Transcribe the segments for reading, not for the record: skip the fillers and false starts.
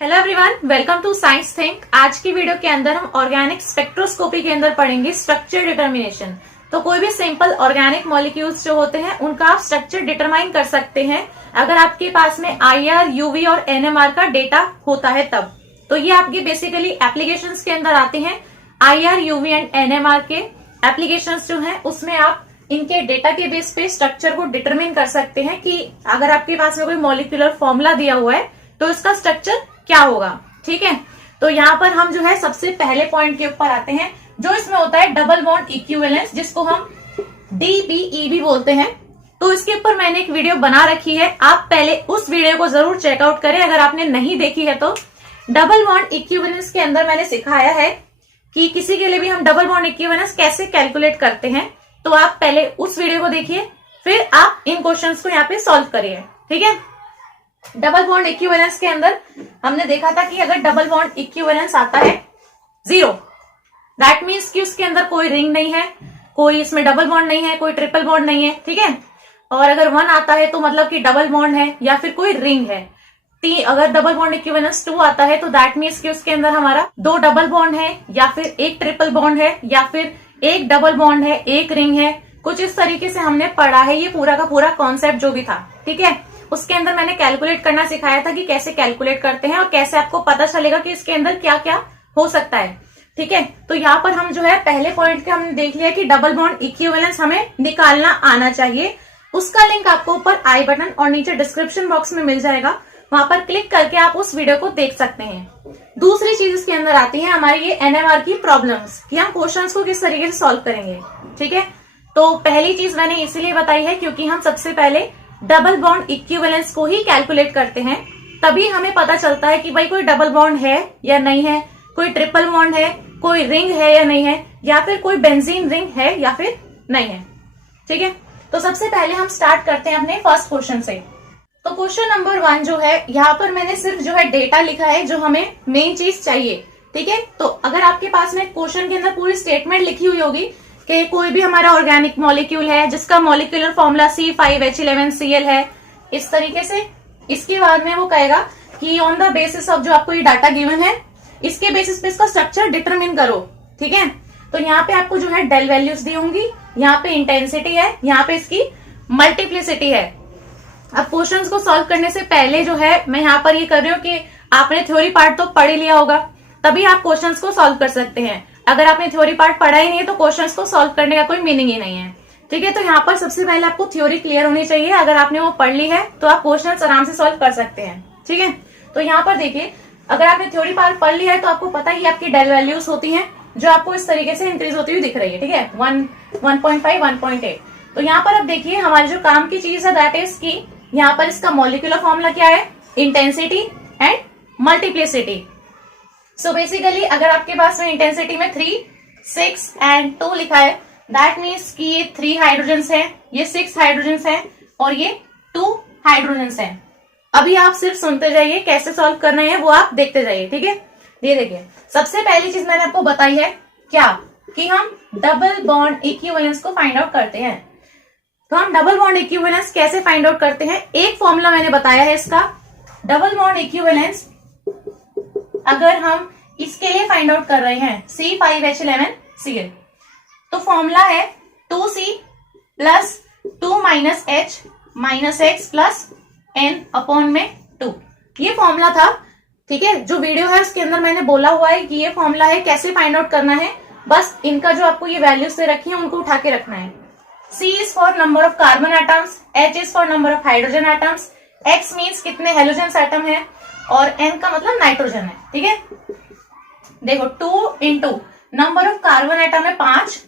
Hello everyone, welcome to science think. आज की video के अंदर हम ऑर्गेनिक स्पेक्ट्रोस्कोपी के अंदर पढ़ेंगे स्ट्रक्चर डिटर्मिनेशन। तो कोई भी सिंपल ऑर्गेनिक मॉलिक्यूल्स जो होते हैं उनका आप स्ट्रक्चर डिटरमाइन कर सकते हैं अगर आपके पास में IR, UV और NMR का डेटा होता है तब। तो ये आपके बेसिकली एप्लीकेशंस के अंदर आते हैं। IR, UV एंड NMR के एप्लीकेशंस जो हैं उसमें आप इनके डेटा के बेस पे स्ट्रक्चर को डिटरमिन कर सकते हैं कि अगर आपके पास में कोई मॉलिक्यूलर फॉर्मूला दिया हुआ है तो इसका स्ट्रक्चर क्या होगा। ठीक है, तो यहाँ पर हम जो है सबसे पहले पॉइंट के ऊपर आते हैं जो इसमें होता है डबल बॉन्ड इक्विवेलेंस, जिसको हम DBE भी बोलते हैं। तो इसके ऊपर मैंने एक वीडियो बना रखी है, आप पहले उस वीडियो को जरूर चेकआउट करें अगर आपने नहीं देखी है तो। डबल बॉन्ड इक्विवेलेंस के अंदर मैंने सिखाया है कि किसी के लिए भी हम डबल बॉन्ड इक्विवेलेंस कैसे कैलकुलेट करते हैं। तो आप पहले उस वीडियो को देखिए, फिर आप इन क्वेश्चंस को यहाँ पे सॉल्व करिए। ठीक है, डबल बॉन्ड इक्विवेलेंस के अंदर हमने देखा था कि अगर डबल बॉन्ड इक्विवेलेंस आता है 0, दैट मीन्स कि उसके अंदर कोई रिंग नहीं है, कोई इसमें डबल बॉन्ड नहीं है, कोई ट्रिपल बॉन्ड नहीं है। ठीक है, और अगर 1 आता है तो मतलब कि डबल बॉन्ड है या फिर कोई रिंग है। अगर डबल बॉन्ड इक्विवेलेंस 2 आता है तो दैट मीन्स कि उसके अंदर हमारा 2 डबल बॉन्ड है या फिर एक ट्रिपल बॉन्ड है या फिर एक डबल बॉन्ड है, एक रिंग है। कुछ इस तरीके से हमने पढ़ा है ये पूरा का पूरा कॉन्सेप्ट जो भी था। ठीक है, उसके अंदर मैंने कैलकुलेट करना सिखाया था कि कैसे कैलकुलेट करते हैं और कैसे आपको पता चलेगा कि इसके अंदर क्या क्या हो सकता है। ठीक है, तो यहाँ पर हम जो है पहले पॉइंट के हमने देख लिया कि डबल बॉन्ड इक्विवेलेंस हमें निकालना आना चाहिए। उसका लिंक आपको ऊपर आई बटन और नीचे डिस्क्रिप्शन बॉक्स में मिल जाएगा, वहां पर क्लिक करके आप उस वीडियो को देख सकते हैं। दूसरी चीज इसके अंदर आती है हमारी ये NMR की प्रॉब्लम्स कि हम क्वेश्चंस को किस तरीके से सॉल्व करेंगे। ठीक है, तो पहली चीज मैंने इसीलिए बताई है क्योंकि हम सबसे पहले डबल बॉन्ड इक्विवेलेंस को ही कैलकुलेट करते हैं, तभी हमें पता चलता है कि भाई कोई डबल बॉन्ड है या नहीं है, कोई ट्रिपल बॉन्ड है, कोई रिंग है या नहीं है, या फिर कोई बेंजीन रिंग है या फिर नहीं है। ठीक है, तो सबसे पहले हम स्टार्ट करते हैं अपने फर्स्ट क्वेश्चन से। तो क्वेश्चन नंबर 1 जो है, यहाँ पर मैंने सिर्फ जो है डेटा लिखा है जो हमें मेन चीज चाहिए। ठीक है, तो अगर आपके पास में क्वेश्चन के अंदर पूरी स्टेटमेंट लिखी हुई होगी कि कोई भी हमारा ऑर्गेनिक मॉलिक्यूल है जिसका मॉलिक्यूलर फॉर्मूला C5H11Cl है, इस तरीके से, इसके बाद में वो कहेगा कि ऑन द बेसिस ऑफ जो आपको ये डाटा गिवन है इसके बेसिस पे इसका स्ट्रक्चर डिटरमिन करो। ठीक है, तो यहाँ पे आपको जो है डेल वैल्यूज दी होंगी, यहाँ पे इंटेंसिटी है, यहाँ पे इसकी मल्टीप्लिसिटी है। अब क्वेश्चंस को सॉल्व करने से पहले जो है मैं यहाँ पर ये कर रही हूँ कि आपने थ्योरी पार्ट तो पढ़ ही लिया होगा, तभी आप क्वेश्चंस को सॉल्व कर सकते हैं। अगर आपने थ्योरी पार्ट पढ़ा ही नहीं है तो क्वेश्चंस को सॉल्व करने का कोई मीनिंग ही नहीं है। ठीक है, तो यहाँ पर सबसे पहले आपको थ्योरी क्लियर होनी चाहिए। अगर आपने वो पढ़ ली है तो आप क्वेश्चंस आराम से सॉल्व कर सकते हैं। ठीक है, तो यहाँ पर देखिए, अगर आपने थ्योरी पार्ट पढ़ लिया है तो आपको पता ही आपकी डेल वैल्यूज होती है जो आपको इस तरीके से इंक्रीज होती हुई दिख रही है। ठीक है, 1, 1.5, 1.8। तो यहाँ पर अब देखिए हमारी जो काम की चीज है दैट इज की यहाँ पर इसका मॉलिक्यूलर फॉर्मूला क्या है, intensity and multiplicity. So basically अगर आपके पास में इंटेंसिटी में 3, 6 एंड 2 लिखा है, दैट मीन्स कि ये 3 हाइड्रोजन्स हैं, ये 6 हाइड्रोजन्स हैं और ये 2 हाइड्रोजन्स हैं। अभी आप सिर्फ सुनते जाइए, कैसे सॉल्व करना है वो आप देखते जाइए। ठीक है, ये देखिए, सबसे पहली चीज मैंने आपको बताई है क्या, कि हम डबल बॉन्ड इक्विवेलेंस को फाइंड आउट करते हैं। तो हम डबल बॉन्ड इक्विवेलेंस कैसे फाइंड आउट करते हैं, एक फॉर्मूला मैंने बताया है इसका। डबल बॉन्ड इक्विवेलेंस अगर हम इसके लिए फाइंड आउट कर रहे हैं C5H11Cl, तो फॉर्मूला है 2C plus 2 minus H minus X plus N upon में 2। ये फॉर्मूला था। ठीक है, जो वीडियो है उसके अंदर मैंने बोला हुआ है कि ये फॉर्मूला है, कैसे फाइंड आउट करना है, बस इनका जो आपको ये वैल्यूज से रखी है उनको उठा के रखना है। C is for number of carbon atoms, H is for number of hydrogen atoms, X means कितने हेलोजेंस एटम है और N का मतलब नाइट्रोजन है। ठीक है, देखो 2 into number of carbon atom है 5,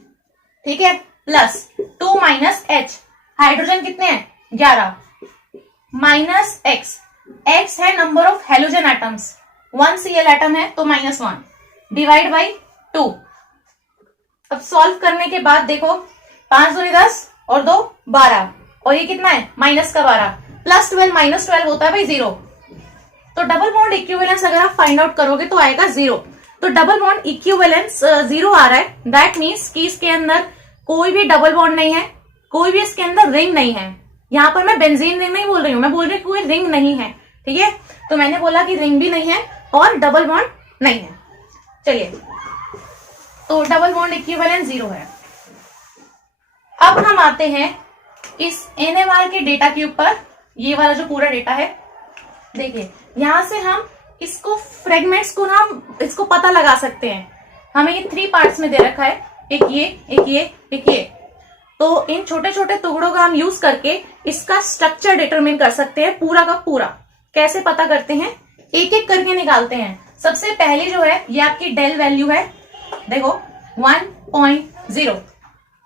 ठीक है, प्लस 2 माइनस H, हाइड्रोजन कितने हैं 11, माइनस X, X है number of halogen atoms, 1 Cl atom है तो -1, डिवाइड बाई 2। अब सॉल्व करने के बाद देखो 5 दूनी 10 और 2 12 और ये कितना है माइनस का 12, प्लस 12 माइनस 12 होता है भाई 0। तो डबल बॉन्ड इक्विवेलेंस अगर आप फाइंड आउट करोगे तो आएगा 0। तो डबल बॉन्ड इक्विवेलेंस 0 आ रहा है, दैट मीन्स कि इसके अंदर कोई भी डबल बॉन्ड नहीं है, कोई भी इसके अंदर रिंग नहीं है। यहाँ पर मैं बेंजीन रिंग नहीं बोल रही हूँ, मैं बोल रही हूँ कोई रिंग नहीं है। ठीक है, तो मैंने बोला कि रिंग भी नहीं है, और डबल बॉन्ड नहीं है। चलिए, तो डबल बॉन्ड इक्विवेलेंस 0 है। अब हम आते हैं इस NMR के डेटा के ऊपर। ये वाला जो पूरा डेटा है, देखिए यहां से हम इसको फ्रेगमेंट्स को ना इसको पता लगा सकते हैं। हमें ये 3 पार्ट्स में दे रखा है, एक ये, एक ये, एक ये। तो इन छोटे छोटे टुकड़ों का हम यूज करके इसका स्ट्रक्चर डिटरमिन कर सकते हैं पूरा का पूरा। कैसे पता करते हैं, एक एक करके निकालते हैं। सबसे पहले जो है ये आपकी डेल वैल्यू है, देखो 1.0,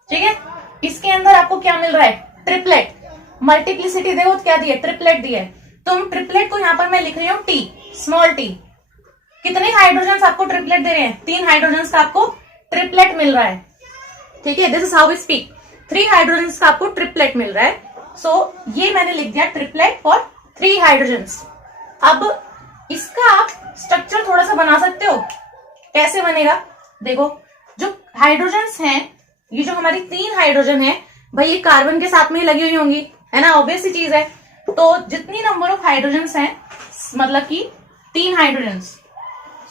ठीक है। इसके अंदर आपको क्या मिल रहा है, ट्रिपलेट। मल्टीप्लिसिटी देखो क्या दी है, ट्रिपलेट दी है। तो हम ट्रिपलेट को यहां पर मैं लिख रही हूं T, स्मॉल t। कितने हाइड्रोजन आपको ट्रिपलेट दे रहे हैं, 3 हाइड्रोजन का आपको ट्रिपलेट मिल रहा है, ठीक है। This is how we speak, 3 hydrogen का आपको ट्रिपलेट मिल रहा है। सो ये मैंने लिख दिया ट्रिपलेट फॉर 3 हाइड्रोजन। अब इसका आप स्ट्रक्चर थोड़ा सा बना सकते हो। कैसे बनेगा, देखो जो हाइड्रोजन्स हैं, ये जो हमारी 3 हाइड्रोजन है भाई, ये कार्बन के साथ में ही लगी हुई होंगी, है ना, ऑब्वियस सी चीज है। तो जितनी नंबर ऑफ हाइड्रोजन्स हैं, मतलब कि 3 हाइड्रोजन्स,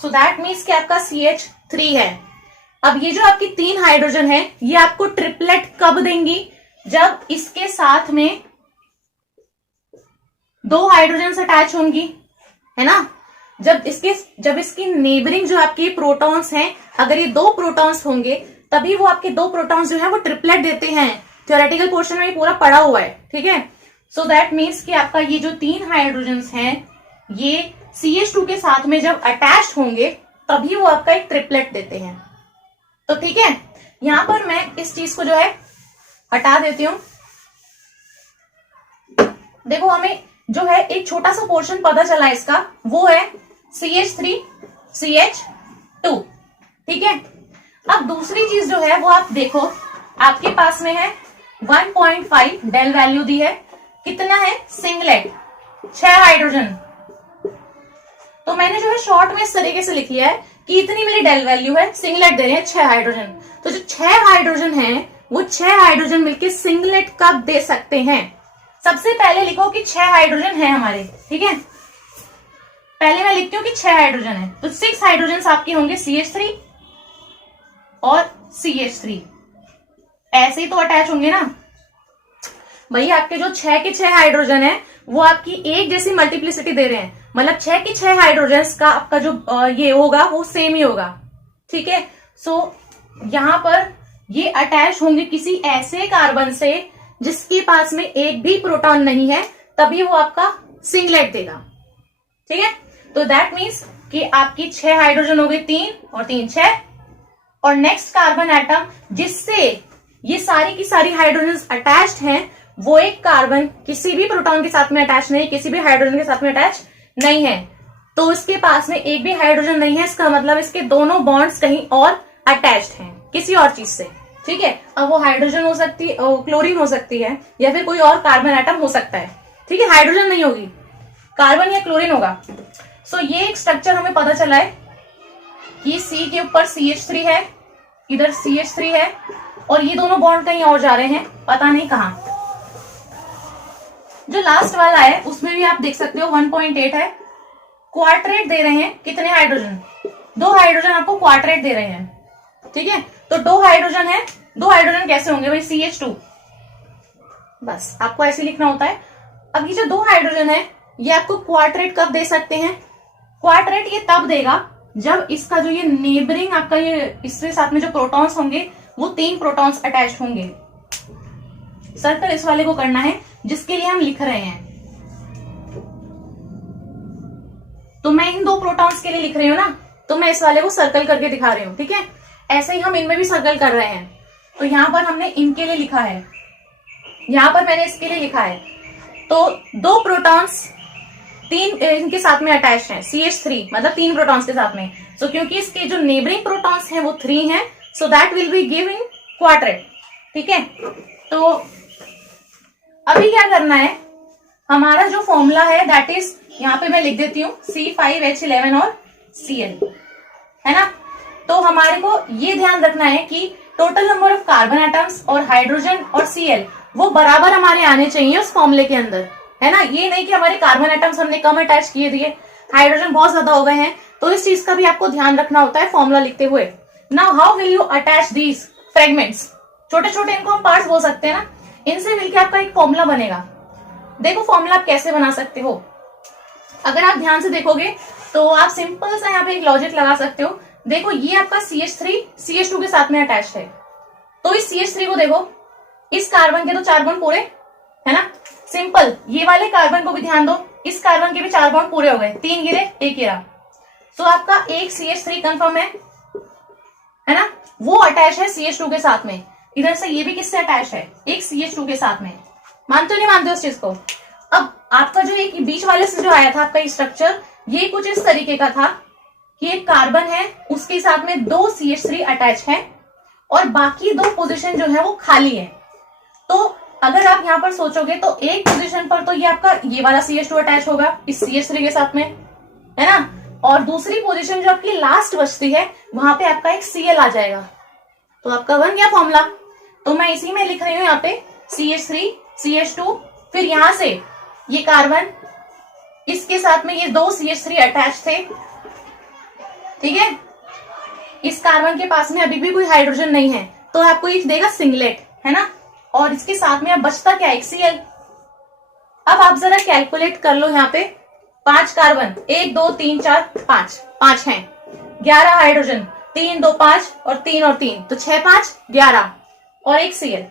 सो दैट मीन्स कि आपका CH3 है। अब ये जो आपकी 3 हाइड्रोजन है, ये आपको ट्रिपलेट कब देंगी, जब इसके साथ में 2 हाइड्रोजन अटैच होंगी, है ना। जब इसकी नेबरिंग जो आपकी प्रोटॉन्स हैं, अगर ये 2 प्रोटॉन्स होंगे तभी वो आपके 2 प्रोटॉन्स जो है वो ट्रिपलेट देते हैं। थ्योरेटिकल पोर्शन में ये पूरा पड़ा हुआ है, ठीक है। सो दैट मीन्स कि आपका ये जो 3 हाइड्रोजन्स हैं, ये CH2 के साथ में जब अटैच होंगे तभी वो आपका एक ट्रिपलेट देते हैं। तो ठीक है, यहां पर मैं इस चीज को जो है हटा देती हूं। देखो हमें जो है एक छोटा सा पोर्शन पता चला इसका, वो है CH3 CH2, ठीक है। अब दूसरी चीज जो है वो आप देखो, आपके पास में है 1.5 डेल वैल्यू दी है, कितना है, सिंगलेट 6 हाइड्रोजन। तो मैंने जो है शॉर्ट में इस तरीके से लिख लिया है कि इतनी मेरी डेल वैल्यू है, सिंगलेट दे रहे हैं 6 हाइड्रोजन। तो जो 6 हाइड्रोजन है वो 6 हाइड्रोजन मिलके सिंगलेट कब दे सकते हैं। सबसे पहले लिखो कि 6 हाइड्रोजन है हमारे, ठीक है। पहले मैं लिखती हूँ कि 6 हाइड्रोजन है, तो 6 हाइड्रोजन आपके होंगे CH3 और CH3, ऐसे ही तो अटैच होंगे ना भाई। आपके जो 6 के 6 हाइड्रोजन है वो आपकी एक जैसी मल्टीप्लिसिटी दे रहे हैं, मतलब 6 के 6 हाइड्रोजन का आपका जो ये होगा वो सेम ही होगा, ठीक है। सो यहां पर ये अटैच होंगे किसी ऐसे कार्बन से जिसके पास में एक भी प्रोटॉन नहीं है, तभी वो आपका सिंगलेट देगा, ठीक है। तो दैट मीन्स कि आपकी 6 हाइड्रोजन हो गए 3 और 3 6, और नेक्स्ट कार्बन एटम जिससे ये सारी की सारी हाइड्रोजन अटैच्ड हैं, वो एक कार्बन किसी भी प्रोटॉन के साथ में अटैच नहीं, किसी भी हाइड्रोजन के साथ में अटैच नहीं है। तो इसके पास में एक भी हाइड्रोजन नहीं है, इसका मतलब इसके दोनों बॉन्ड्स कहीं और अटैच्ड हैं किसी और चीज से, ठीक है। अब वो हाइड्रोजन हो सकती है, क्लोरीन हो सकती है, या फिर कोई और कार्बन एटम हो सकता है, ठीक है। हाइड्रोजन नहीं होगी, कार्बन या क्लोरीन होगा। सो ये एक स्ट्रक्चर हमें पता चला है कि C के ऊपर CH3 है, इधर CH3 है, और ये दोनों बॉन्ड कहीं और जा रहे हैं, पता नहीं कहां। जो लास्ट वाला है उसमें भी आप देख सकते हो 1.8 है, क्वार्टरेट दे रहे हैं कितने हाइड्रोजन, 2 हाइड्रोजन आपको क्वार्टरेट दे रहे हैं, ठीक है। तो 2 हाइड्रोजन है, 2 हाइड्रोजन कैसे होंगे भाई, CH2, बस आपको ऐसे लिखना होता है। अब ये जो 2 हाइड्रोजन है ये आपको क्वार्टरेट कब दे सकते हैं, क्वार्टरेट ये तब देगा जब इसका जो ये नेबरिंग आपका ये इसके साथ में जो प्रोटॉन्स होंगे वो 3 प्रोटॉन्स अटैच होंगे। सर्कल इस वाले को करना है जिसके लिए हम लिख रहे हैं, तो मैं इन 2 प्रोटॉन्स के लिए लिख रही हूं ना, तो मैं इस वाले को सर्कल करके दिखा रही हूं, ठीक है। ऐसे ही हम इनमें भी सर्कल कर रहे हैं, तो यहां पर हमने इनके लिए लिखा है, यहां पर मैंने इसके लिए लिखा है। तो 2 प्रोटॉन्स 3 इनके साथ में अटैच हैं, CH3 मतलब 3 प्रोटॉन्स के साथ में। सो क्योंकि इसके जो नेबरिंग प्रोटॉन्स हैं वो 3 हैं, so that will be giving क्वार्टरेट, ठीक है। तो अभी क्या करना है, हमारा जो फॉर्मूला है दैट इज, यहाँ पे मैं लिख देती हूँ C5H11 और Cl, है ना। तो हमारे को ये ध्यान रखना है कि total number of carbon atoms और हाइड्रोजन और Cl वो बराबर हमारे आने चाहिए उस फॉर्मूले के अंदर, है ना। ये नहीं कि हमारे कार्बन एटम्स हमने कम अटैच किए दिए, हाइड्रोजन बहुत ज्यादा हो गए हैं, तो इस चीज का भी आपको ध्यान रखना होता है फॉर्मूला लिखते हुए। Now how will you attach these fragments, छोटे छोटे इनको हम पार्ट्स बोल सकते हैं ना, इनसे मिलकर आपका एक फॉर्मूला बनेगा। देखो फॉर्मूला आप कैसे बना सकते हो, अगर आप ध्यान से देखोगे तो आप सिंपल सा यहाँ पे एक लॉजिक लगा सकते हो। देखो ये आपका CH3 CH2 के साथ में अटैच्ड है, तो इस CH3 को देखो, इस कार्बन के तो 4 बॉन्ड पूरे है ना, सिंपल। ये वाले कार्बन को भी ध्यान दो, इस कार्बन के भी 4 बॉन्ड पूरे हो गए, 3 गिरे 1 गिरा, तो आपका एक CH3 कंफर्म है ना, वो अटैच है CH2 के साथ में। इधर से ये भी किससे अटैच है, एक CH2 के साथ में। मानते हो नहीं मानते हो इस चीज को? अब आपका जो एक बीच वाले से जो आया था आपका स्ट्रक्चर, ये कुछ इस तरीके का था कि एक कार्बन है, उसके साथ में 2 CH3 अटैच है और बाकी 2 पोजीशन जो है वो खाली है। तो अगर आप यहाँ पर सोचोगे तो एक पोजीशन पर तो ये आपका ये वाला CH2 अटैच होगा इस CH3 के साथ में, है ना, और दूसरी पोजीशन जो आपकी लास्ट बचती है वहां पे आपका एक Cl आ जाएगा। तो आपका बन गया फॉर्मूला। तो मैं इसी में लिख रही हूँ यहाँ पे CH3 CH2, फिर यहां से ये कार्बन, इसके साथ में ये 2 CH3 अटैच थे, ठीक है। इस कार्बन के पास में अभी भी कोई हाइड्रोजन नहीं है, तो आपको ये देगा सिंगलेट, है ना, और इसके साथ में अब बचता क्या, एक Cl। अब आप जरा कैलकुलेट कर लो, यहाँ पे 5 कार्बन, 1 2 3 4 5 हैं, 11 हाइड्रोजन, 3 2 5 और 3 और 3, तो 6 5 11 और एक Cl।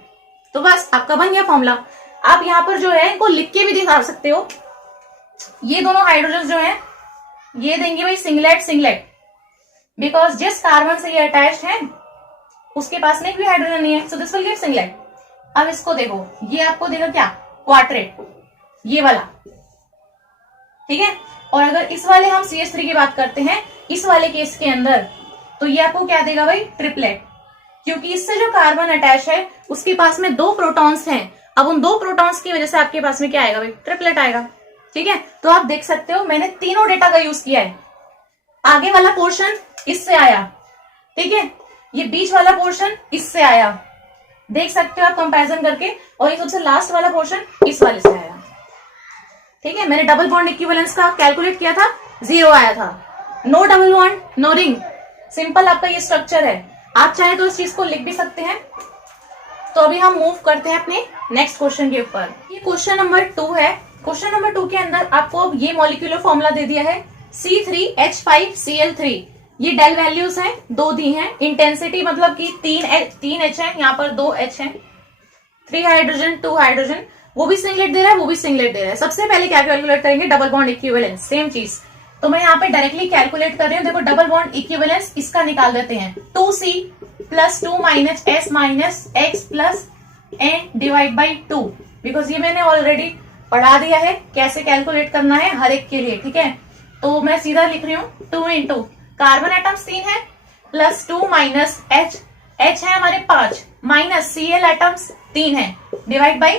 तो बस आपका बन गया फॉर्मूला। आप यहाँ पर जो है इनको लिख के भी दिखा सकते हो। ये दोनों हाइड्रोजन जो है ये देंगे भाई सिंगलेट सिंगलेट, बिकॉज जिस कार्बन से ये अटैच्ड है उसके पास में एक भी हाइड्रोजन नहीं है, so this will give singlet. अब इसको देखो, ये आपको देगा क्या, क्वाड्रेट, ये वाला, ठीक है। और अगर इस वाले हम CH3 की बात करते हैं, इस वाले केस के अंदर, तो ये आपको क्या देगा भाई, ट्रिपलेट, क्योंकि इससे जो कार्बन अटैच है उसके पास में 2 प्रोटॉन्स हैं। अब उन 2 प्रोटॉन्स की वजह से आपके पास में क्या आएगा भाई, ट्रिपलेट आएगा, ठीक है। तो आप देख सकते हो मैंने तीनों डेटा का यूज किया है। आगे वाला पोर्शन इससे आया, ठीक है, ये बीच वाला पोर्शन इससे आया, देख सकते हो आप कंपैरिजन करके, और ये सबसे लास्ट वाला पोर्शन इस वाले से आया, ठीक है। मैंने डबल बॉन्ड इक्विवेलेंस का कैलकुलेट किया था, 0 आया था। No double bond no ring, simple आपका ये स्ट्रक्चर है। आप चाहे तो इस चीज को लिख भी सकते हैं। तो अभी हम मूव करते हैं अपने नेक्स्ट क्वेश्चन के ऊपर। ये क्वेश्चन नंबर 2 है। क्वेश्चन नंबर 2 के अंदर आपको ये मॉलिक्यूलर फॉर्मूला दे दिया है C3H5Cl3। ये डेल वैल्यूज हैं, 2 दी हैं। इंटेंसिटी मतलब कि 3 H है, यहाँ पर 2 H है, 3 हाइड्रोजन 2 हाइड्रोजन, वो भी सिंगलेट दे रहा है, वो भी सिंगलेट दे रहा है। सबसे पहले क्या कैलकुलेट करेंगे, डबल बॉन्ड इक्विवेलेंस, सेम चीज। तो मैं यहाँ पे डायरेक्टली कैलकुलेट कर रही हूँ। देखो डबल बॉन्ड इक्विवेलेंस इसका निकाल देते हैं, 2C + 2 - S - X + N divide by 2, because ये मैंने ऑलरेडी पढ़ा दिया है कैसे कैलकुलेट करना है हर एक के लिए, ठीक है। तो मैं सीधा लिख रही हूँ 2 × कार्बन एटम्स 3 है, +2 - H, H है हमारे 5, माइनस Cl एटम्स 3 है, डिवाइड बाई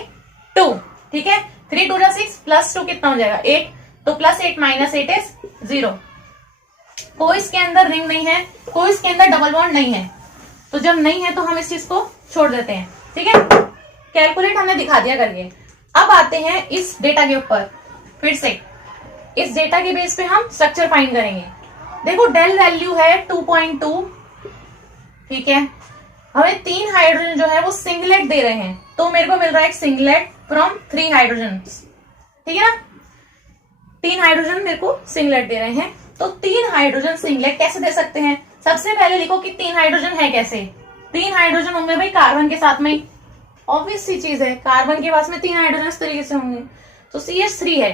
2, ठीक है। 3 × 2 = 6 + 2 कितना हो जाएगा, 8, तो +8 - 8 = 0। कोई इसके अंदर रिंग नहीं है, कोई इसके अंदर डबल बॉन्ड नहीं है, तो जब नहीं है तो हम इस चीज को छोड़ देते हैं, ठीक है। कैलकुलेट हमने दिखा दिया करके। अब आते हैं इस डेटा के ऊपर, फिर से इस डेटा के बेस पे हम स्ट्रक्चर फाइंड करेंगे। देखो डेल वैल्यू है 2.2, ठीक है। हमें 3 हाइड्रोजन जो है वो सिंगलेट दे रहे हैं, तो मेरे को मिल रहा है एक सिंगलेट फ्रॉम 3 हाइड्रोजन, ठीक है ना। 3 हाइड्रोजन मेरे को सिंगलेट दे रहे हैं, तो 3 हाइड्रोजन सिंगलेट कैसे दे सकते हैं। सबसे पहले लिखो कि 3 हाइड्रोजन है कैसे। 3 हाइड्रोजन होंगे भाई कार्बन के साथ में, ऑब्वियस सी चीज है, कार्बन के पास में 3 हाइड्रोजन इस तरीके से होंगे, तो CH3 है।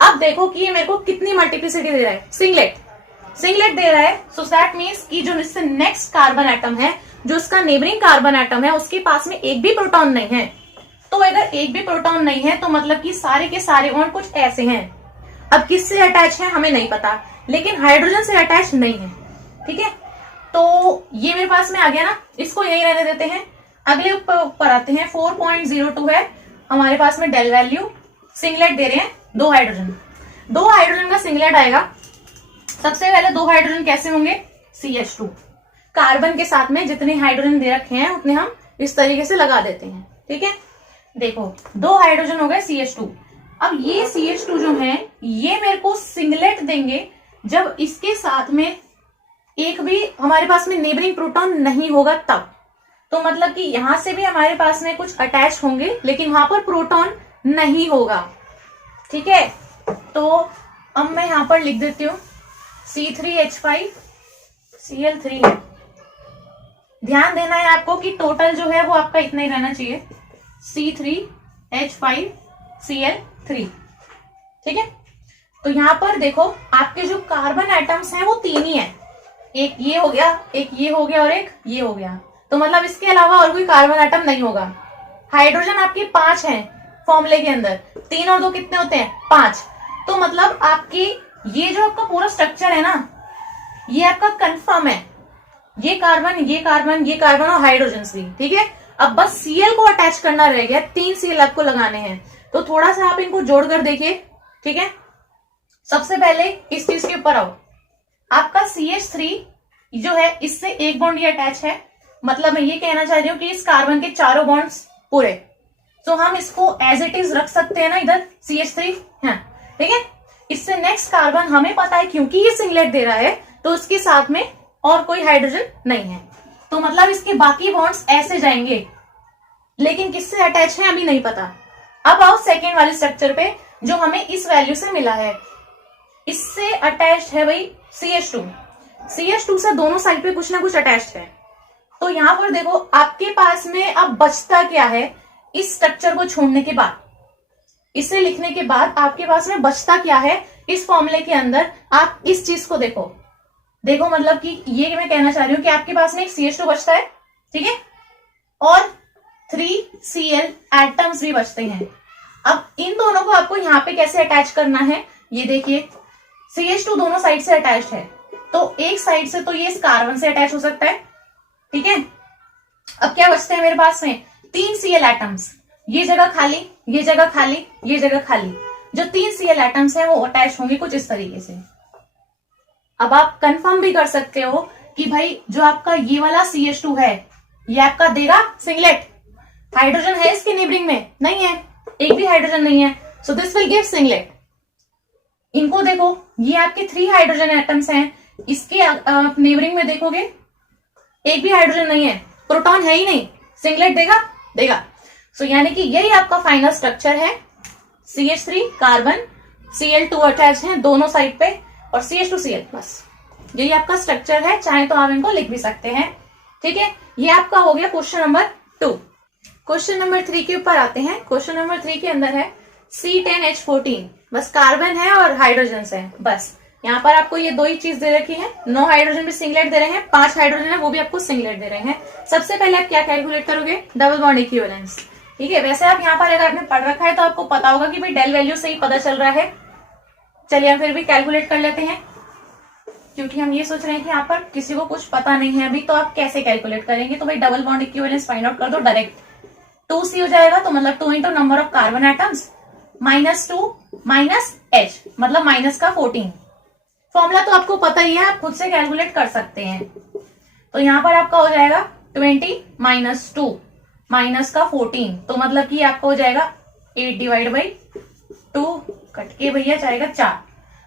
अब देखो कि ये मेरे को कितनी मल्टीप्लिसिटी दे रहा है, सिंगलेट दे रहा है, सो दैट मीन्स कि जो इससे नेक्स्ट कार्बन एटम है, जो उसका नेबरिंग कार्बन एटम है, उसके पास में एक भी प्रोटॉन नहीं है। तो अगर एक भी प्रोटॉन नहीं है तो मतलब कि सारे के सारे बॉन्ड कुछ ऐसे हैं। अब किससे अटैच है हमें नहीं पता, लेकिन हाइड्रोजन से अटैच नहीं है, ठीक है। तो ये मेरे पास में आ गया ना, इसको यही रहने देते हैं। अगले ऊपर आते हैं, 4.02 है हमारे पास में डेल वैल्यू, सिंगलेट दे रहे हैं 2 हाइड्रोजन, 2 हाइड्रोजन का सिंगलेट आएगा। सबसे पहले 2 हाइड्रोजन कैसे होंगे, CH2, कार्बन के साथ में जितने हाइड्रोजन दे रखे हैं उतने हम इस तरीके से लगा देते हैं, ठीक है। देखो 2 हाइड्रोजन हो गए CH2। अब ये CH2 जो है ये मेरे को सिंगलेट देंगे जब इसके साथ में एक भी हमारे पास में नेबरिंग प्रोटॉन नहीं होगा तब। तो मतलब कि यहां से भी हमारे पास में कुछ अटैच होंगे लेकिन वहां पर प्रोटॉन नहीं होगा। ठीक है, तो अब मैं यहां पर लिख देती हूं C3H5Cl3 है। ध्यान देना है आपको कि टोटल जो है वो आपका इतना ही रहना चाहिए, C3H5Cl3। ठीक है, तो यहां पर देखो आपके जो कार्बन एटम्स हैं वो 3 ही हैं, एक ये हो गया, एक ये हो गया और एक ये हो गया। तो मतलब इसके अलावा और कोई कार्बन एटम नहीं होगा। हाइड्रोजन आपके 5 हैं फॉर्मूले के अंदर, 3 और 2 कितने होते हैं, 5। तो मतलब आपकी ये जो आपका पूरा स्ट्रक्चर है ना, ये आपका कंफर्म है, ये कार्बन ये कार्बन ये कार्बन और हाइड्रोजन भी। ठीक है, अब बस Cl को अटैच करना रह गया, 3 Cl आपको लगाने हैं। तो थोड़ा सा आप इनको जोड़कर देखिए। ठीक है, सबसे पहले इस चीज के ऊपर आओ, आपका CH3 जो है इससे एक बॉन्ड ये अटैच है, मतलब मैं ये कहना चाह रही हूँ कि इस कार्बन के चारों बॉन्ड्स पूरे। तो हम इसको एज इट इज रख सकते हैं ना इधर CH3 है। ठीक है, इससे नेक्स्ट कार्बन हमें पता है क्योंकि ये सिंगलेट दे रहा है तो इसके साथ में और कोई हाइड्रोजन नहीं है, तो मतलब इसके बाकी बॉन्ड्स ऐसे जाएंगे, लेकिन किससे अटैच है अभी नहीं पता। अब आओ सेकेंड वाले स्ट्रक्चर पे जो हमें इस वैल्यू से मिला है, इससे अटैच्ड है भाई CH2। CH2 से दोनों साइड पे कुछ ना कुछ अटैच्ड है। तो यहां पर देखो आपके पास में अब बचता क्या है, इस स्ट्रक्चर को छोड़ने के बाद, इसे लिखने के बाद आपके पास में बचता क्या है इस फॉर्मूले के अंदर। आप इस चीज को देखो, देखो मतलब कि ये मैं कहना चाह रही हूं कि आपके पास में एक CH2 बचता है, ठीक है, और 3Cl एटम्स भी बचते हैं। अब इन दोनों को आपको यहां पे कैसे अटैच करना है, ये देखिए CH2 दोनों साइड से अटैच्ड है, तो एक साइड से तो ये इस कार्बन से अटैच हो सकता है। ठीक है, अब क्या बचते हैं मेरे पास में, 3 Cl एटम्स, ये जगह खाली, ये जगह खाली, ये जगह खाली। जो 3 Cl एटम्स हैं वो अटैच होंगे कुछ इस तरीके से। अब आप कंफर्म भी कर सकते हो कि भाई जो आपका ये वाला CH2 है ये आपका देगा सिंगलेट। हाइड्रोजन है इसके नेबरिंग में, नहीं है, एक भी हाइड्रोजन नहीं है, so this will give singlet. इनको देखो, ये आपके 3 हाइड्रोजन एटम्स हैं, इसके नेबरिंग में देखोगे एक भी हाइड्रोजन नहीं है, प्रोटॉन है ही नहीं, सिंगलेट देगा, देगा। सो यानी कि यही आपका फाइनल स्ट्रक्चर है, CH3 कार्बन, Cl2 अटैच है दोनों साइड पे और CH2Cl प्लस, यही आपका स्ट्रक्चर है। चाहे तो आप इनको लिख भी सकते हैं। ठीक है, ये आपका हो गया क्वेश्चन नंबर 2। क्वेश्चन नंबर 3 के ऊपर आते हैं। क्वेश्चन नंबर 3 के अंदर है C10H14, बस कार्बन है और हाइड्रोजन है, बस यहाँ पर आपको ये 2 ही चीज दे रखी है। 9 हाइड्रोजन भी सिंगलेट दे रहे हैं, 5 हाइड्रोजन है वो भी आपको सिंगलेट दे रहे हैं। सबसे पहले आप क्या कैलकुलेट करोगे, डबल बॉन्ड इक्विवेलेंस। ठीक है, वैसे आप यहाँ पर अगर आपने पढ़ रखा है तो आपको पता होगा कि भाई डेल वैल्यू से ही पता चल रहा है। चलिए हम फिर भी कैलकुलेट कर लेते हैं, क्योंकि हम ये सोच रहे हैं कि यहाँ पर किसी को कुछ पता नहीं है अभी, तो आप कैसे कैलकुलेट करेंगे। तो भाई double bond equivalence find out कर दो डायरेक्ट, 2C हो जाएगा, तो मतलब 2 into number of carbon atoms -2 -H, मतलब माइनस का 14। फॉर्मूला तो आपको पता ही है, आप खुद से कैलकुलेट कर सकते हैं। तो यहाँ पर आपका हो जाएगा 20 -2 माइनस का 14, तो मतलब कि आपका हो जाएगा 8 डिवाइड बाई 2, कट के भैया जाएगा 4।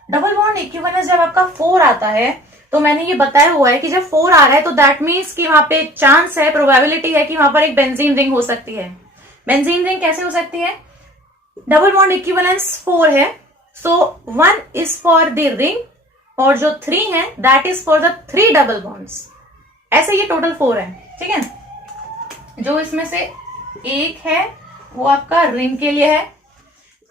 डबल बॉन्ड इक्विवेलेंस जब आपका 4 आता है, तो मैंने ये बताया हुआ है कि जब 4 आ रहा है तो दैट मीन्स कि वहां पे चांस है, प्रोबेबिलिटी है कि वहां पर एक बेंजीन रिंग हो सकती है। बेंजीन रिंग कैसे हो सकती है, डबल बॉन्ड इक्विवेलेंस 4 है, सो 1 इज फॉर द रिंग और जो 3 है that is for the 3 double bonds. ऐसे ये टोटल 4 है। ठीक है, जो इसमें से 1 है वो आपका रिंग के लिए है,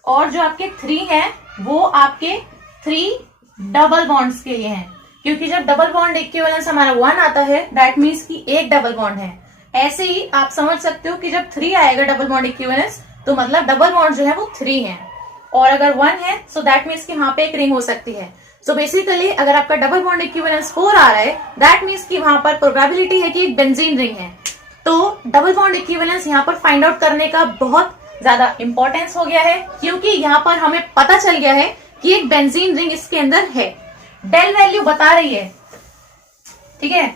और जो आपके 3 है वो आपके 3 डबल बॉन्ड्स के लिए है। क्योंकि जब डबल बॉन्ड इक्विवेलेंस हमारा 1 आता है दैट मीन्स कि एक डबल बॉन्ड है। ऐसे ही आप समझ सकते हो कि जब 3 आएगा डबल बॉन्ड इक्विवेलेंस तो मतलब डबल बॉन्ड जो है वो 3 है, और अगर 1 है सो दैट मीन्स कि वहां पे एक रिंग हो सकती है। सो बेसिकली अगर आपका डबल बॉन्ड इक्विवेलेंस 4 आ रहा है दैट मीन्स कि वहां पर प्रोबेबिलिटी है कि एक बेंजीन रिंग है। तो डबल बॉन्ड इक्विवेलेंस यहाँ पर फाइंड आउट करने का बहुत ज्यादा इंपॉर्टेंस हो गया है, क्योंकि यहाँ पर हमें पता चल गया है कि एक बेंजीन रिंग इसके अंदर है। डेल वैल्यू बता रही है, ठीक है,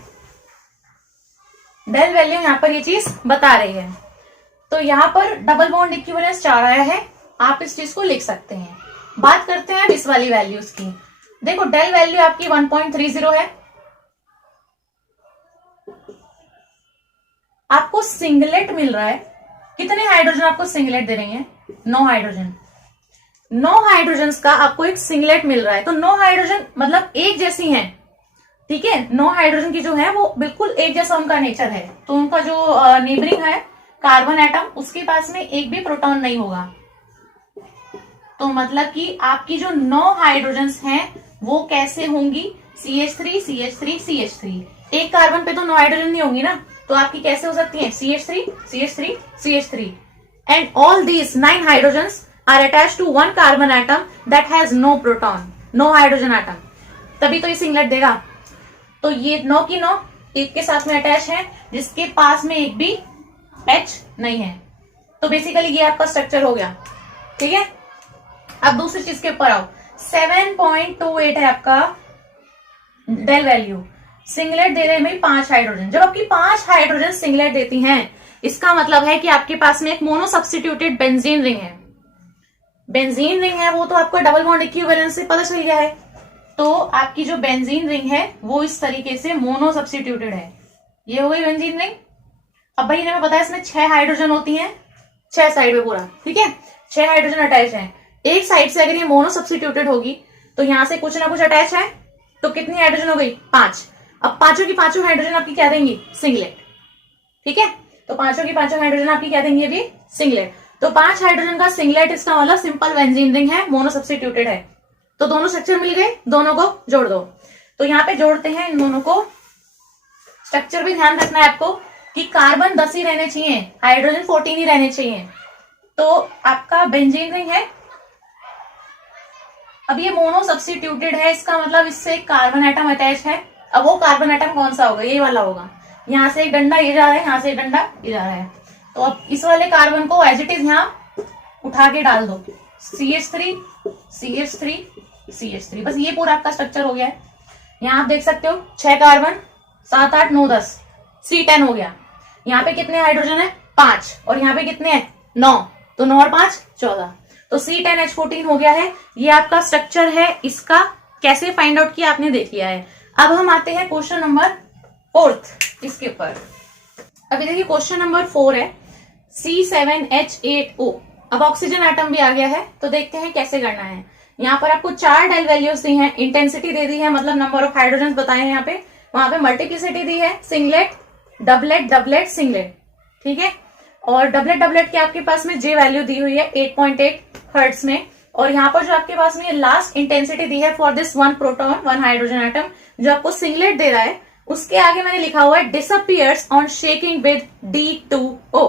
डेल वैल्यू यहाँ पर ये चीज बता रही है। तो यहाँ पर डबल बॉन्ड इक्विवेलेंस 4 आया है, आप इस चीज को लिख सकते हैं। बात करते हैं इस वाली वैल्यूज की। देखो डेल वैल्यू आपकी 1.30 है। आपको सिंगलेट मिल रहा है। कितने हाइड्रोजन आपको सिंगलेट दे रही है? 9 हाइड्रोजन। 9 हाइड्रोजन का आपको एक सिंगलेट मिल रहा है। तो 9 हाइड्रोजन मतलब एक जैसी हैं, ठीक है। 9 हाइड्रोजन की जो है वो बिल्कुल एक जैसा उनका नेचर है। तो उनका जो नेबरिंग है कार्बन एटम, उसके पास में एक भी प्रोटॉन नहीं होगा। तो मतलब कि आपकी जो 9 हाइड्रोजन हैं वो कैसे होंगी? CH3 CH3 CH3। एक कार्बन पे तो 9 हाइड्रोजन नहीं होंगी ना, तो आपकी कैसे हो सकती है? CH3 CH3 CH3 and all these 9 hydrogens are attached to one carbon atom that has no proton, no hydrogen atom, तभी तो ये सिंगलेट देगा। तो ये 9 की 9 एक के साथ में अटैच है जिसके पास में एक भी H नहीं है। तो बेसिकली ये आपका स्ट्रक्चर हो गया, ठीक है। अब दूसरी चीज के ऊपर आओ। 7.28 है आपका डेल वैल्यू। सिंगलेट दे रहे हैं भाई 5 हाइड्रोजन। जब आपकी 5 हाइड्रोजन सिंगलेट देती हैं, इसका मतलब है कि आपके पास में एक मोनो सब्स्टिट्यूटेड बेंजीन रिंग है। बेंजीन रिंग है वो तो आपको डबल बॉन्ड इक्विवेलेंस से पता चल गया है। तो आपकी जो बेंजीन रिंग है वो इस तरीके से मोनो सब्स्टिट्यूटेड है। ये हो गई बेंजीन रिंग। अब भाई हमें पता है इसमें 6 हाइड्रोजन होती हैं, 6 साइड में पूरा, ठीक है। 6 हाइड्रोजन अटैच है। एक साइड से अगर ये मोनो सब्स्टिट्यूटेड होगी तो यहां से कुछ ना कुछ अटैच है, तो कितनी हाइड्रोजन हो गई? 5। अब पांचों की पांचों हाइड्रोजन आपकी क्या देंगी? सिंगलेट, ठीक है। तो पांचों की पांचों हाइड्रोजन आपकी क्या देंगी? अभी सिंगलेट। तो 5 हाइड्रोजन का सिंगलेट, इसका मतलब सिंपल बेंजीन रिंग है, मोनो सब्स्टिट्यूटेड है। तो दोनों स्ट्रक्चर मिल गए, दोनों को जोड़ दो। तो यहाँ पे जोड़ते हैं इन दोनों को। स्ट्रक्चर भी ध्यान रखना है आपको कि कार्बन 10 ही रहने चाहिए, हाइड्रोजन 14 ही रहने चाहिए। तो आपका बेंजीन रिंग है। अब ये मोनो सब्स्टिट्यूटेड है, इसका मतलब इससे कार्बन एटम अटैच है। अब वो कार्बन एटम कौन सा होगा? ये वाला होगा। यहाँ से एक डंडा ये जा रहा है, यहाँ से एक डंडा ये जा रहा है। तो अब इस वाले कार्बन को एज इट इज यहाँ उठा के डाल दो। CH3 CH3 CH3, बस ये पूरा आपका स्ट्रक्चर हो गया है। यहाँ आप देख सकते हो 6 कार्बन, 7 8 9 10, C10 हो गया। यहाँ पे कितने हाइड्रोजन है? 5। और यहाँ पे कितने हैं? 9। तो 9 और 5 14। तो C10H14 हो गया है। ये आपका स्ट्रक्चर है। इसका कैसे फाइंड आउट किया आपने देख लिया है। अब हम आते हैं क्वेश्चन नंबर 4 इसके ऊपर। अभी देखिए क्वेश्चन नंबर 4 है C7H8O। अब ऑक्सीजन एटम भी आ गया है, तो देखते हैं कैसे करना है। यहाँ पर आपको 4 डेल वैल्यूज दी हैं, इंटेंसिटी दे दी है, मतलब नंबर ऑफ हाइड्रोजन बताए हैं यहाँ पे। वहां पे मल्टीप्लिसिटी दी है, सिंगलेट डबलेट डबलेट सिंगलेट, ठीक है। और डबलेट डबलेट की आपके पास में जे वैल्यू दी हुई है 8.8 हर्ट्ज में। और यहाँ पर जो आपके पास में लास्ट इंटेंसिटी दी है for this 1 proton 1 hydrogen atom, जो आपको सिंगलेट दे रहा है, उसके आगे मैंने लिखा हुआ है disappears on shaking with D2O।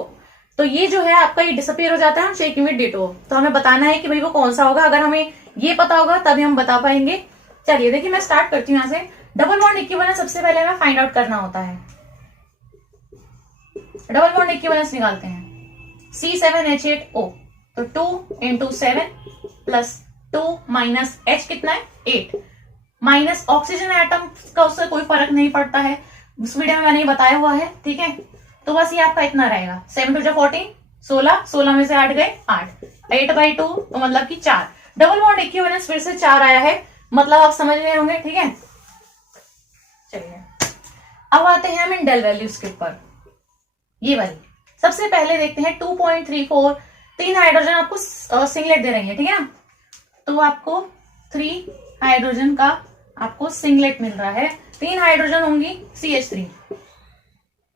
तो ये जो है आपका ये डिसअपियर हो जाता है शेकिंग विद D2O। तो हमें बताना है कि भाई वो कौन सा होगा। अगर हमें ये पता होगा तभी हम बता पाएंगे। चलिए देखिए मैं स्टार्ट करती हूँ यहाँ से। डबल बॉन्ड इक्विवेलेंस सबसे पहले हमें फाइंड आउट करना होता है। डबल बॉन्ड इक्विवेलेंस निकालते हैं। C7H8O, तो 2 into 7 प्लस 2 माइनस H कितना है? 8 माइनस ऑक्सीजन एटम का उससे कोई फर्क नहीं पड़ता है, उस वीडियो में मैंने बताया हुआ है, ठीक है। तो बस ये आपका इतना रहेगा। 7 2 14 16, 16 में से 8 गए 8, 8/2 तो मतलब कि 4। डबल बॉन्ड इक्विवेलेंस फिर से 4 आया है, मतलब आप समझ रहे होंगे, ठीक है। चलिए अब आते हैं हम इन डेल वैल्यूज के ऊपर। ये वाली सबसे पहले देखते हैं 2.34। 3 हाइड्रोजन आपको सिंगलेट दे रही है, ठीक है ना। तो आपको 3 हाइड्रोजन का आपको सिंगलेट मिल रहा है। 3 हाइड्रोजन होंगी CH3।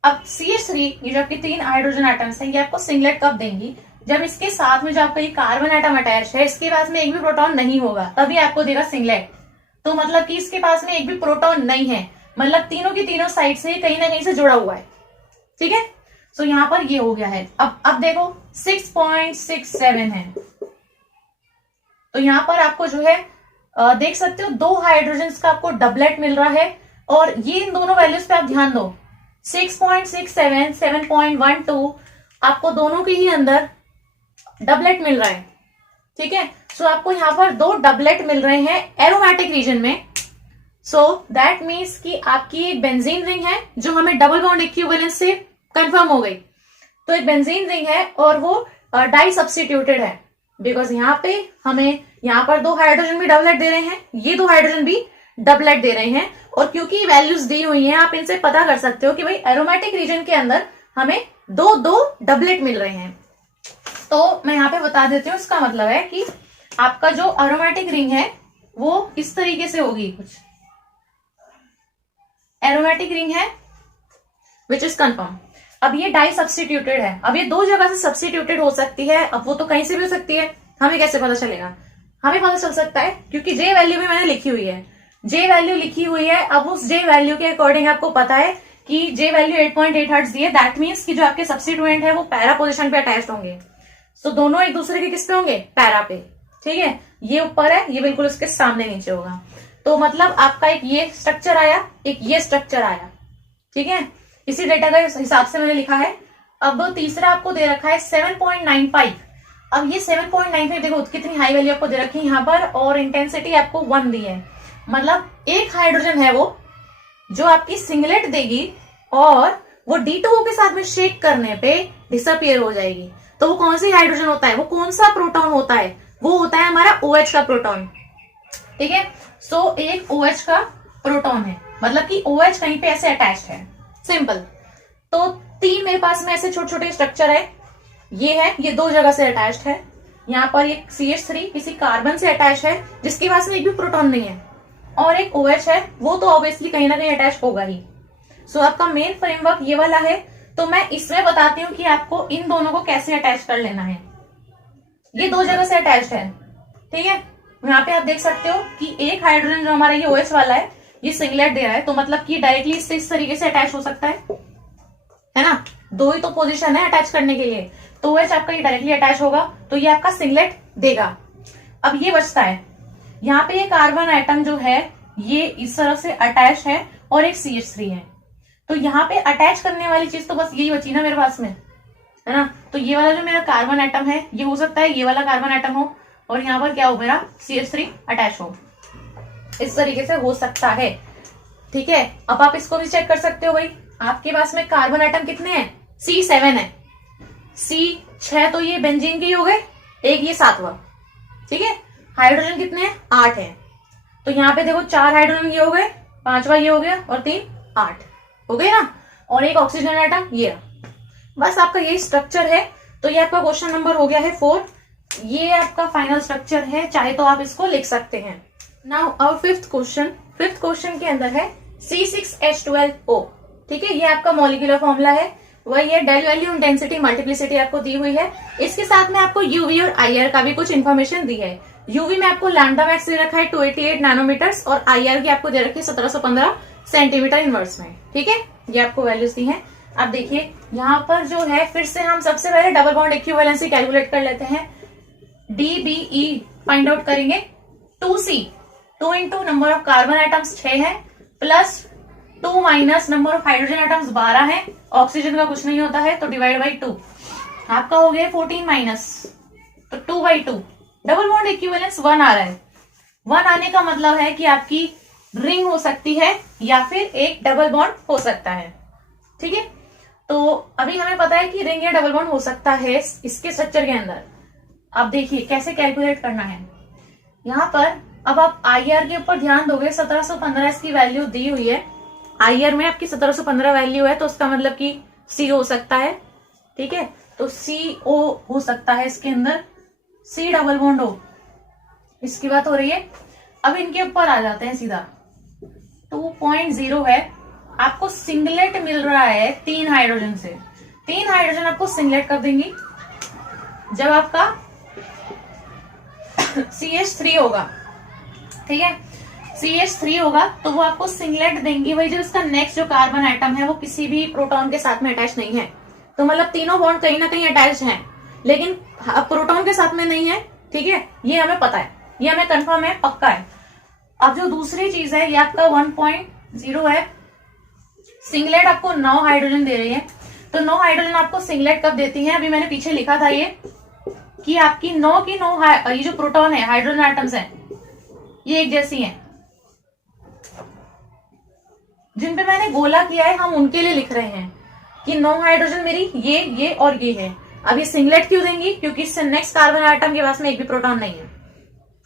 अब CH3 ये जो आपकी 3 हाइड्रोजन एटम्स है, ये आपको सिंगलेट कब देंगी? जब इसके साथ में जो आपका ये कार्बन एटम अटैच है, इसके पास में एक भी प्रोटॉन नहीं होगा, तभी आपको देगा सिंगलेट। तो मतलब कि इसके पास में एक भी प्रोटॉन नहीं है, मतलब तीनों की तीनों साइड से कहीं ना कहीं से जुड़ा हुआ है, ठीक है। तो यहाँ पर ये हो गया है। अब देखो 6.67 है। तो यहाँ पर आपको जो है देख सकते हो 2 हाइड्रोजन का आपको डबलेट मिल रहा है। और ये इन दोनों वैल्यूज पे आप ध्यान दो, 6.67 7.12 आपको दोनों के ही अंदर डबलेट मिल रहा है, ठीक है। सो आपको यहाँ पर 2 डबलेट मिल रहे हैं एरोमेटिक रीजन में। सो दैट मीन्स कि आपकी एक बेंजीन रिंग है जो हमें डबल बॉन्ड इक्विवेलेंस से कंफर्म हो गई। तो एक बेंजीन रिंग है और वो डाई सब्स्टिट्यूटेड है, बिकॉज यहाँ पे हमें यहाँ पर 2 हाइड्रोजन भी डबलेट दे रहे हैं, ये 2 हाइड्रोजन भी डबलेट दे रहे हैं। और क्योंकि वैल्यूज दी हुई हैं, आप इनसे पता कर सकते हो कि भाई एरोमेटिक रीजन के अंदर हमें 2 डबलेट मिल रहे हैं। तो मैं यहाँ पे बता देती हूँ, इसका मतलब है कि आपका जो एरोमेटिक रिंग है वो इस तरीके से होगी। कुछ एरोमेटिक रिंग है विच इज कंफर्म। अब ये डाई सब्स्टिट्यूटेड है, अब ये 2 जगह से सब्स्टिट्यूटेड हो सकती है। अब वो तो कहीं से भी हो सकती है, हमें कैसे पता चलेगा? हमें पता चल सकता है क्योंकि जे वैल्यू भी मैंने लिखी हुई है, जे वैल्यू लिखी हुई है। अब उस जे वैल्यू के अकॉर्डिंग आपको पता है कि जे वैल्यू 8.8 हर्ट्ज दी है, दैट मीन्स कि जो आपके सब्स्टिट्यूएंट है वो पैरा पोजिशन पे अटैच होंगे। सो दोनों एक दूसरे के किस पे होंगे? पैरा पे। ठीक है, ये ऊपर है, ये बिल्कुल उसके सामने नीचे होगा। तो मतलब आपका एक ये स्ट्रक्चर आया, एक ये स्ट्रक्चर आया। ठीक है, इसी डेटा का हिसाब से मैंने लिखा है। अब तीसरा आपको दे रखा है 7.95। अब ये 7.95 देखो कितनी हाई वैल्यू आपको दे रखी है यहाँ पर, और इंटेंसिटी आपको 1 दी है। मतलब एक हाइड्रोजन है वो जो आपकी सिंगलेट देगी और वो D2O के साथ में शेक करने पे डिसअपियर हो जाएगी। तो वो कौन सी हाइड्रोजन होता है, वो कौन सा प्रोटॉन होता है? वो होता है हमारा OH का प्रोटॉन। ठीक है, सो एक OH का प्रोटॉन है, मतलब कि OH कहीं पे ऐसे अटैच्ड है, सिंपल। तो 3 मेरे पास में ऐसे छोटे छोटे स्ट्रक्चर है, ये 2 जगह से अटैच्ड है। यहाँ पर एक CH3 किसी कार्बन से अटैच है जिसके पास में एक भी प्रोटॉन नहीं है, और एक OH है, वो तो ऑब्वियसली कहीं ना कहीं अटैच होगा ही। सो आपका मेन फ्रेमवर्क ये वाला है। तो मैं इसमें बताती हूँ कि आपको इन दोनों को कैसे अटैच कर लेना है। ये 2 जगह से अटैच्ड है। ठीक है, यहाँ पे आप देख सकते हो कि एक हाइड्रोजन जो हमारा ये OH वाला है ये सिंगलेट दे रहा है, तो मतलब कि डायरेक्टली इससे इस तरीके से अटैच हो सकता है ना। 2 ही तो पोजीशन है अटैच करने के लिए, तो OH आपका ये डायरेक्टली अटैच होगा, तो ये आपका सिंगलेट देगा। अब ये बचता है, यहाँ पे ये कार्बन एटम जो है ये इस तरह से अटैच है और एक CH3 है। तो यहाँ पे अटैच करने वाली चीज तो बस यही बची ना मेरे पास में, है ना। तो ये वाला जो मेरा कार्बन एटम है ये हो सकता है ये वाला कार्बन एटम हो, और यहाँ पर क्या हो, मेरा CH3 अटैच हो, इस तरीके से हो सकता है। ठीक है, अब आप इसको भी चेक कर सकते हो। भाई आपके पास में कार्बन एटम कितने हैं? C7 है, C6 तो ये बेंजीन के ही हो गए, एक ये 7वां। ठीक है, हाइड्रोजन कितने हैं? 8 है। तो यहाँ पे देखो 4 हाइड्रोजन ये हो गए, 5वां ये हो गया, और 3 8 हो गए ना। और एक ऑक्सीजन एटम ये रहा। बस आपका यही स्ट्रक्चर है। तो ये आपका क्वेश्चन नंबर हो गया है 4। ये आपका फाइनल स्ट्रक्चर है, चाहे तो आप इसको लिख सकते हैं। नाउ आवर फिफ्थ क्वेश्चन के अंदर है C6H12O। ठीक है, ये आपका मॉलिक्यूलर फॉर्मूला है, वही है। डेल वैल्यू, इंटेंसिटी, मल्टीप्लिसिटी आपको दी हुई है। इसके साथ में आपको यूवी और IR का भी कुछ इन्फॉर्मेशन दी है। यूवी में आपको लैम्डा मैक्स दे रखा है 288 नैनोमीटर्स, और IR की आपको दे रखी है 1715 सेंटीमीटर इनवर्स में। ठीक है, ये आपको वैल्यूज दी है। अब देखिए यहाँ पर जो है, फिर से हम सबसे पहले डबल बॉन्ड इक्विवेलेंसी कैलकुलेट कर लेते हैं। DBE फाइंड आउट करेंगे। 2C 2 into number of carbon atoms 6 है, plus 2 minus number of hydrogen items 12 है, ऑक्सीजन का कुछ नहीं होता है, तो डिवाइड बाई 2 आपका हो गया 14 माइनस, तो 2/2। डबल बॉन्ड इक्विवेलेंस 1 आ रहा है। 1 आने का मतलब है कि आपकी रिंग हो सकती है या फिर एक डबल बॉन्ड हो सकता है। ठीक है, तो अभी हमें पता है कि रिंग या डबल बॉन्ड हो सकता है इसके स्ट्रक्चर के अंदर। अब देखिए कैसे कैलकुलेट करना है। यहाँ पर अब आप IR के ऊपर ध्यान दोगे, 1715 इसकी वैल्यू दी हुई है। IR में आपकी 1715 वैल्यू है, तो उसका मतलब कि C हो सकता है। ठीक है, तो CO हो सकता है इसके अंदर, C डबल बॉन्ड हो, इसकी बात हो रही है। अब इनके ऊपर आ जाते हैं सीधा। 2.0 है, आपको सिंगलेट मिल रहा है 3 हाइड्रोजन से। 3 हाइड्रोजन आपको सिंगलेट कर देंगी जब आपका CH3 होगा। ठीक है, CH3 होगा तो वो आपको सिंगलेट देंगी वही जब इसका नेक्स्ट जो कार्बन आइटम है वो किसी भी प्रोटॉन के साथ में अटैच नहीं है। तो मतलब तीनों बॉन्ड कहीं ना कहीं अटैच हैं, लेकिन प्रोटॉन के साथ में नहीं है। ठीक है, ये हमें पता है, ये हमें कंफर्म है, पक्का है। अब जो दूसरी चीज है, ये आपका 1.0 है। सिंगलेट आपको 9 हाइड्रोजन दे रही है, तो 9 हाइड्रोजन आपको सिंगलेट कब देती है? अभी मैंने पीछे लिखा था ये कि आपकी 9 की 9 ये जो प्रोटॉन है, हाइड्रोजन एटम्स हैं, ये एक जैसी हैं। जिन पे मैंने गोला किया है हम उनके लिए लिख रहे हैं कि 9 हाइड्रोजन मेरी ये और ये है। अब ये सिंगलेट क्यों देंगी? क्योंकि इससे नेक्स्ट कार्बन आइटम के पास में एक भी प्रोटॉन नहीं है।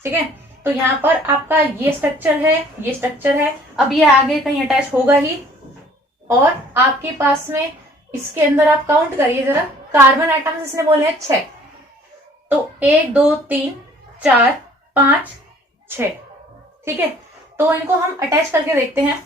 ठीक है। तो यहाँ पर आपका ये स्ट्रक्चर है, ये स्ट्रक्चर है, अब ये आगे कहीं अटैच होगा ही। और आपके पास में इसके अंदर आप काउंट करिए जरा, कार्बन एटम्स इसने बोले हैं 6, तो 1 2 3 4 5 6, ठीक है। तो इनको हम अटैच करके देखते हैं।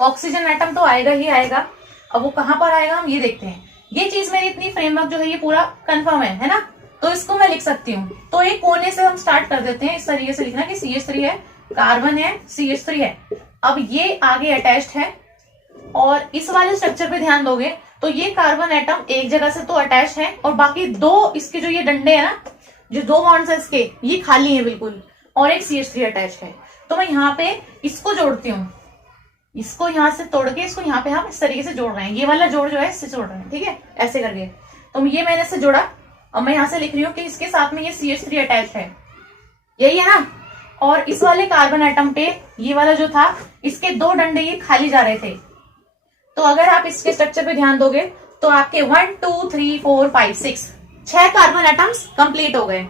ऑक्सीजन एटम तो आएगा ही आएगा, अब वो कहां पर आएगा हम ये देखते हैं। ये चीज मेरी इतनी फ्रेमवर्क जो है ये पूरा कंफर्म है ना, तो इसको मैं लिख सकती हूँ। तो एक कोने से हम स्टार्ट कर देते हैं, इस तरीके से लिखना कि CH3 है, कार्बन है, CH3 है। अब ये आगे अटैच्ड है, और इस वाले स्ट्रक्चर पे ध्यान दोगे तो ये कार्बन एटम एक जगह से तो अटैच है, और बाकी 2 इसके जो ये डंडे है ना, जो 2 बॉन्ड्स है इसके, ये खाली है बिल्कुल, और एक CH3 अटैच है। तो मैं यहाँ पे इसको जोड़ती हूँ, इसको यहाँ से तोड़ के इसको यहाँ पे हम इस तरीके से जोड़ रहे हैं। ये वाला जोड़ जो है इससे जोड़ रहे हैं, ठीक है, ऐसे करके। तो ये मैंने इससे जोड़ा, अब मैं यहाँ से लिख रही हूँ कि इसके साथ में ये CH3 अटैच है, यही है ना। और इस वाले कार्बन एटम पे ये वाला जो था, इसके 2 डंडे ये खाली जा रहे थे। तो अगर आप इसके स्ट्रक्चर पे ध्यान दोगे तो आपके 1 2 3 4 5 6 कार्बन एटम्स कंप्लीट हो गए।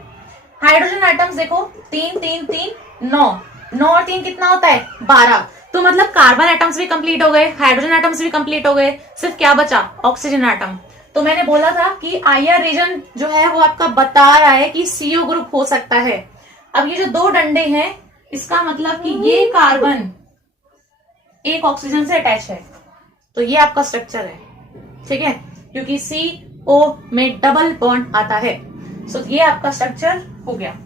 हाइड्रोजन एटम्स देखो 3 3 3 9 9 और 3 कितना होता है 12। तो मतलब कार्बन एटम्स भी कंप्लीट हो गए, हाइड्रोजन एटम्स भी कंप्लीट हो गए, सिर्फ क्या बचा, ऑक्सीजन एटम। तो मैंने बोला था कि IR रीजन जो है वो आपका बता रहा है कि CO ग्रुप हो सकता है। अब ये जो 2 डंडे हैं, इसका मतलब कि ये कार्बन एक ऑक्सीजन से अटैच है, तो ये आपका स्ट्रक्चर है, ठीक है, क्योंकि CO में डबल बॉन्ड आता है। सो ये आपका स्ट्रक्चर हो गया।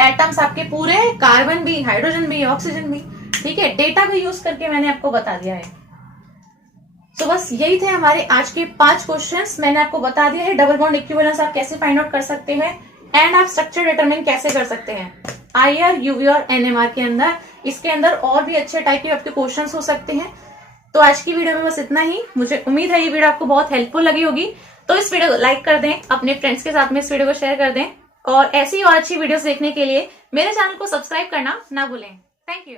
एटम्स आपके पूरे, कार्बन भी, हाइड्रोजन भी, ऑक्सीजन भी, ठीक है। डेटा को यूज करके मैंने आपको बता दिया है। तो बस यही थे हमारे आज के 5 क्वेश्चंस। मैंने आपको बता दिया है डबल बॉन्ड इक्विवेलेंस आप कैसे फाइंड आउट कर सकते हैं, एंड आप स्ट्रक्चर डिटरमिन कैसे कर सकते हैं IR, UV और NMR के अंदर। इसके अंदर और भी अच्छे टाइप के आपके क्वेश्चंस हो सकते हैं। तो आज की वीडियो में बस इतना ही। मुझे उम्मीद है ये वीडियो आपको बहुत हेल्पफुल लगी होगी। तो इस वीडियो को लाइक कर दें, अपने फ्रेंड्स के साथ में इस वीडियो को शेयर कर दें, और ऐसी और अच्छी वीडियोस देखने के लिए मेरे चैनल को सब्सक्राइब करना ना भूलें। Thank you.